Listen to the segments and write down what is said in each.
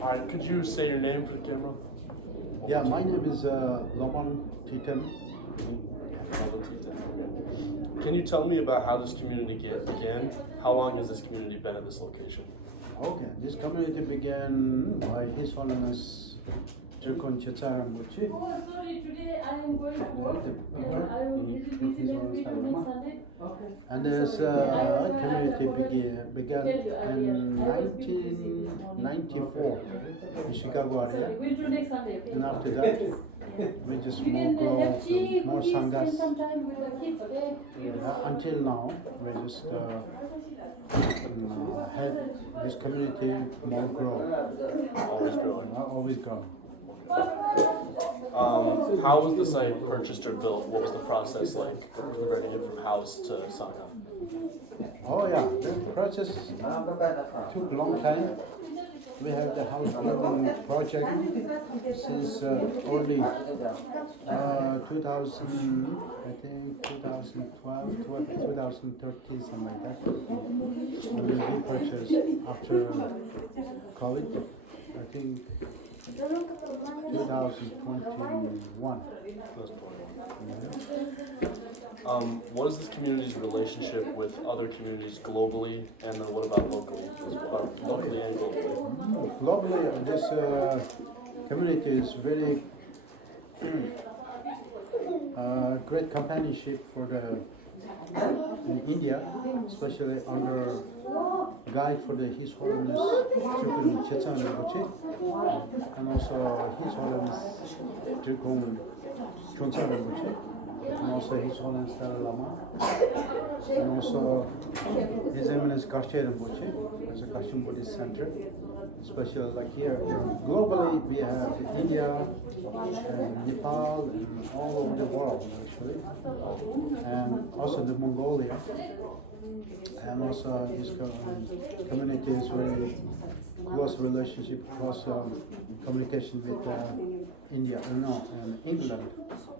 Alright, could you say your name for the camera? Yeah, my name is Lopon Altantitem. Can you tell me about how this community began? How long has this community been at this location? Okay, this community began by His Holiness Jirkon Checharambuchi. Oh, sorry, today I am going to work. I will be busy next Sunday. And this community began in 1994 in Chicago area. We'll do next Sunday, okay? And after that, we just You more can grow, have tea, more cookies, spend sanghas. some time with the kids, okay? Until now, we just have this community more grow. Always growing. Always grow. How was the site purchased or built? What was the process like converting it from house to Sangha? Oh yeah, the process took a long time. We have the house building project since early 2000, I think 2012, 2013, something like that. And we purchased after COVID, I think 2021. What is this community's relationship with other communities globally, and then what about locally? Locally and globally. Globally, this community is very great companionship for in India, especially under guide for His Holiness Jirkon Checharambuchi, and also His Holiness Jirkon Checharambuchi, and also His Holiness Dalai Lama, and also His Eminence Garche Rinpoche as a Kashim Buddhist Center. Especially like here, globally we have India and Nepal and all over the world actually, and also the Mongolia, and also this community is very close relationship, close communication with India, and England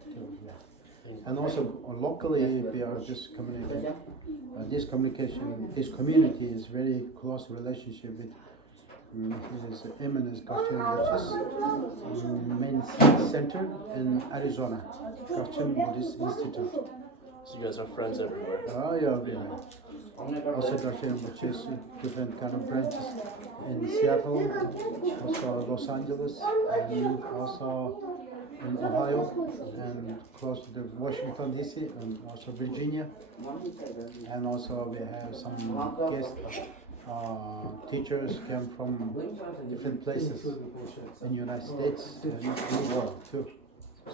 too, yeah. And also locally we are this community, this community is very close relationship with His Eminence Garchen, which is main center in Arizona, Garchen Buddhist Institute. So you guys are friends everywhere. Oh yeah, yeah. Also Garchen, which is different kind of branches in Seattle, also Los Angeles, and also in Ohio, and close to the Washington DC, and also Virginia, and also we have some guest teachers came from different places in the United States and in the world too.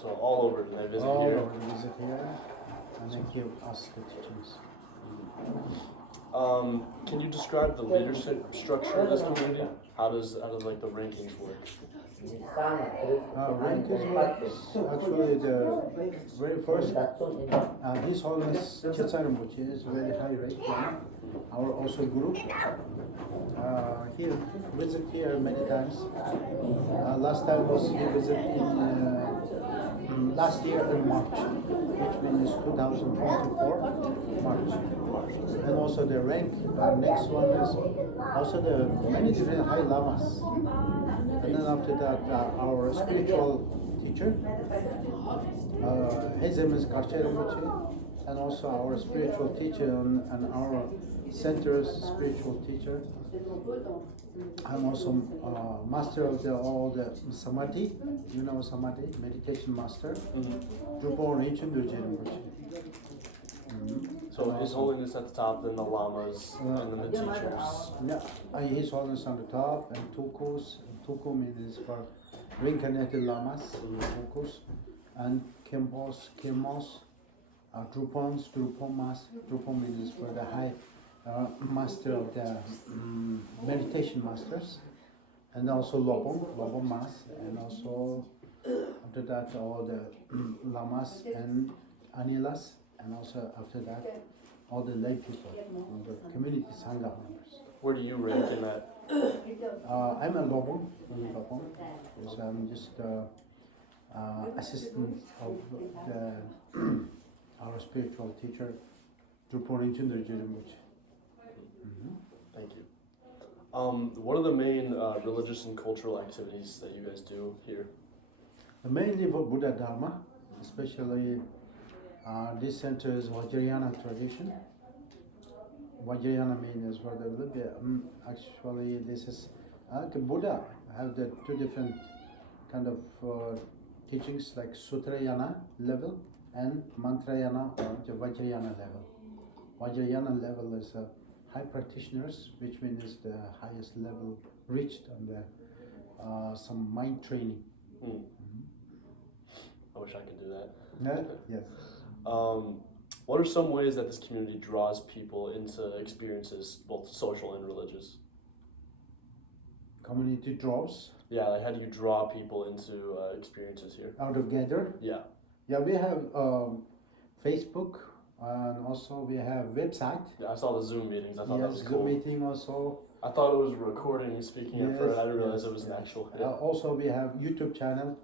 So all over, and they visit All here. over they visit here and they give us the teachings. Can you describe the leadership structure of this community? How does like the rankings work? Rankings was actually the very first. His Holiness Checharambuchi is very high rank one. Our also group here visit here many times. Last time was we visit in last year in March, which means 2024 March. And also the rank. Next one is also the many different high lamas. And then after that, our spiritual teacher, his name is Garche Rinpoche, and also our spiritual teacher and our center's spiritual teacher, and also master of all the samadhi, you know samadhi, meditation master, Lopon Altantitem. So His Holiness at the top, then the lamas, and then the teachers. Yeah, His Holiness on the top, and tukus. Tuku means for reincarnated lamas, tukus, and kempos, drupons, drupomas. Drupon means for the high master of the meditation masters, and also Lopon mas, and also after that all the lamas and anilas, and also after that all the lay people, all the community sangha members. Where do you rank in that? I'm a Lopon, because I'm just assistant of our spiritual teacher, Lopon Altantitem. Thank you. What are the main religious and cultural activities that you guys do here? Mainly for Buddha Dharma, especially this center is Vajrayana tradition. Vajrayana means for the little bit. Actually, this is Buddha have the two different kind of teachings like Sutrayana level and Mantrayana or the Vajrayana level. Vajrayana level is high practitioners, which means the highest level reached on the some mind training. I wish I could do that. Yes. What are some ways that this community draws people into experiences, both social and religious? Community draws Yeah, like how do you draw people into experiences here? out of gather. Yeah. Yeah, we have Facebook and also we have website. Yeah, I saw the Zoom meetings. I thought that was Yes, cool. Zoom meeting also. I thought it was recording speaking at Yes, first. I didn't realize yes, it was an yes. actual. Yeah. Also, we have YouTube channel.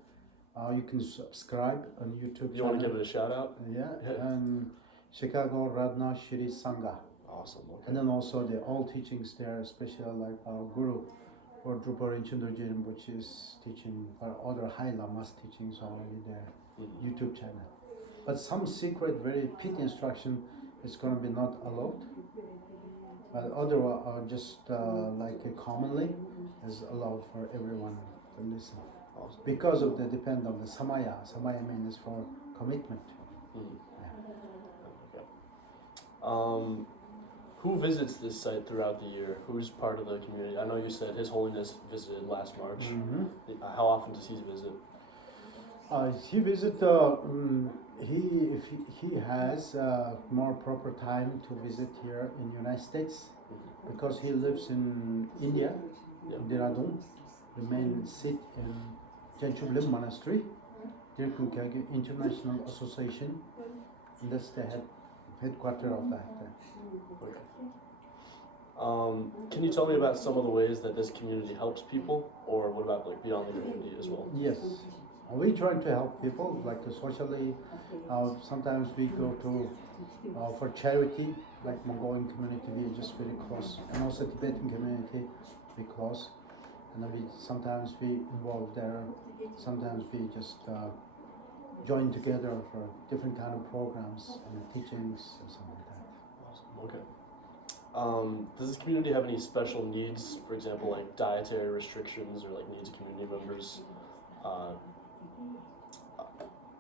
You can subscribe on YouTube. You want to give it a shout out? Yeah, Yeah. and Chicago Ratna Shri Sangha. Awesome. Okay. And then also the all teachings there, especially like our Guru or Drupal Chindojirim, which is teaching or other high lamas teachings already there. YouTube channel. But some secret, very pit instruction is going to be not allowed. But other are just commonly is allowed for everyone to listen. Awesome. Because of the depend on the samaya. Samaya means for commitment. Who visits this site throughout the year? Who's part of the community? I know you said His Holiness visited last March. How often does he visit? He visit. If he has more proper time to visit here in United States because he lives in India, Dehradun, the main seat in Jenchublim Monastery, Dirkunkagi International Association. And that's the headquarter of that. Can you tell me about some of the ways that this community helps people, or what about like beyond the community as well? Yes, we try to help people like socially. Sometimes we go to for charity, like Mongolian community, we are just very close, and also Tibetan community, we close, and then sometimes we involve there. Sometimes we just join together for different kind of programs and teachings or something like that. Awesome. Okay. Does this community have any special needs, for example, like dietary restrictions or like needs of community members?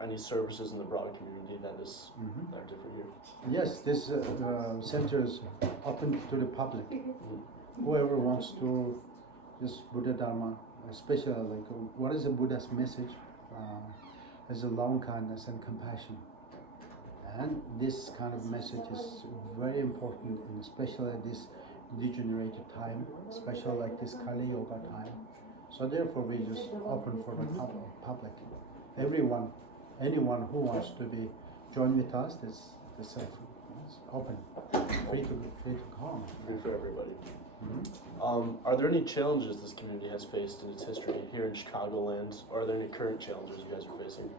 Any services in the broader community that are different here? Yes, this center is open to the public. Whoever wants to, this Buddha Dharma, especially like what is the Buddha's message? Is a long kindness and compassion. And this kind of message is very important, in especially this degenerated time, especially like this Kali Yoga time. So therefore we just open for the public. Anyone who wants to be join with us, it's open, free to come. Free for everybody. Are there any challenges this community has faced in its history here in Chicagoland, or are there any current challenges you guys are facing?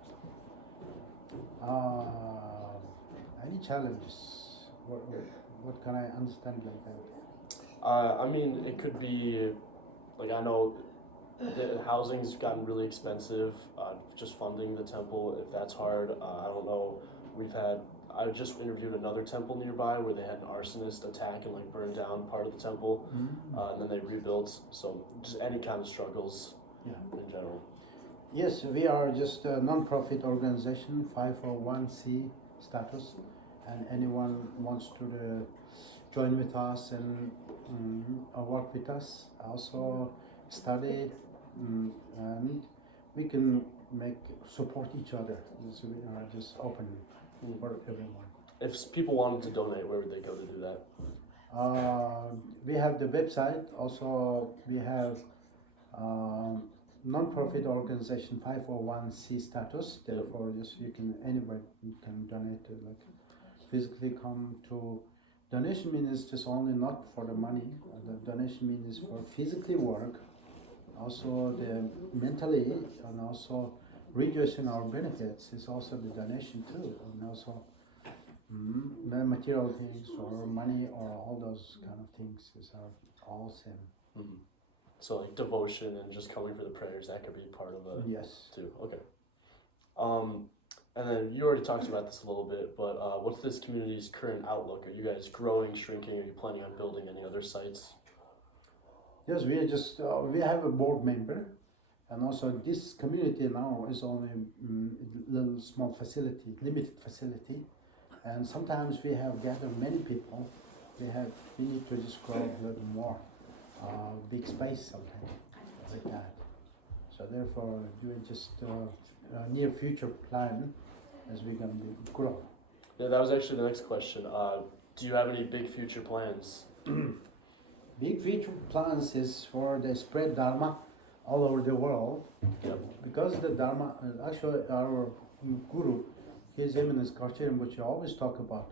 Any challenges? What can I understand like that? I mean, it could be, like I know the housing's gotten really expensive, just funding the temple, if that's hard, I don't know. I just interviewed another temple nearby where they had an arsonist attack and like burn down part of the temple, and then they rebuilt, so just any kind of struggles in general. Yes, we are just a non-profit organization, 501c status, and anyone wants to join with us and work with us, also study, and we can support each other. So we are just open for everyone. If people wanted to donate, where would they go to do that? We have the website. Also, we have non-profit organization 501c status. Therefore, anybody can donate to like physically come to. Donation means just only not for the money. The donation means for physically work, also the mentally, and also reducing our benefits is also the donation too, and also material things or money or all those kind of things are all same. Mhm. So like devotion and just coming for the prayers, that could be part of it Yes. too. Okay. And then you already talked about this a little bit, but what's this community's current outlook? Are you guys growing, shrinking? Are you planning on building any other sites? Yes, we are just we have a board member, and also this community now is on a little small facility, limited facility, and sometimes we have gathered many people. We need to just grow a little more, big space something like that. So therefore, doing just near future plan as we're gonna grow. Yeah, that was actually the next question. Do you have any big future plans? Big future plans is for the spread Dharma all over the world. Yep. Because the Dharma, actually our Guru, His Eminence Karche Rinpoche always talk about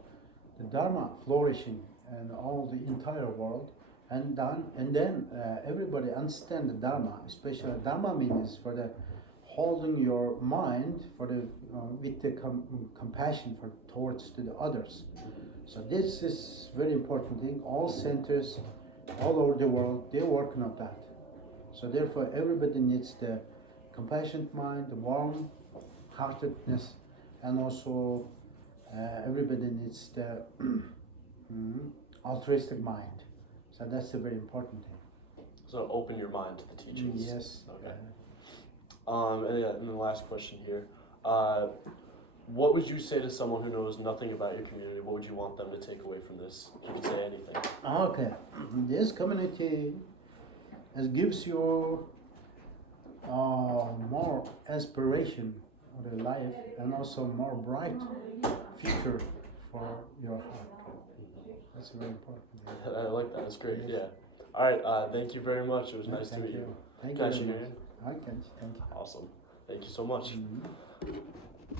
the Dharma flourishing in all the entire world, and then everybody understand the Dharma, especially Dharma means for the holding your mind for the with the compassion for towards to the others. So this is very important thing. All centers all over the world, they're working on that. So therefore, everybody needs the compassionate mind, the warm heartedness, and also everybody needs the altruistic mind. So that's a very important thing. So open your mind to the teachings. Yes. Okay. And the last question here. What would you say to someone who knows nothing about your community? What would you want them to take away from this? If you could say anything. Okay. This community gives you more aspiration for the life and also more bright future for your heart. That's very important. I like that. That's great. Yeah. All right. Thank you very much. It was nice to meet you. Thank Can I you. shake your Very hand? much. I can. Thank you. Awesome. Thank you so much. Mhm.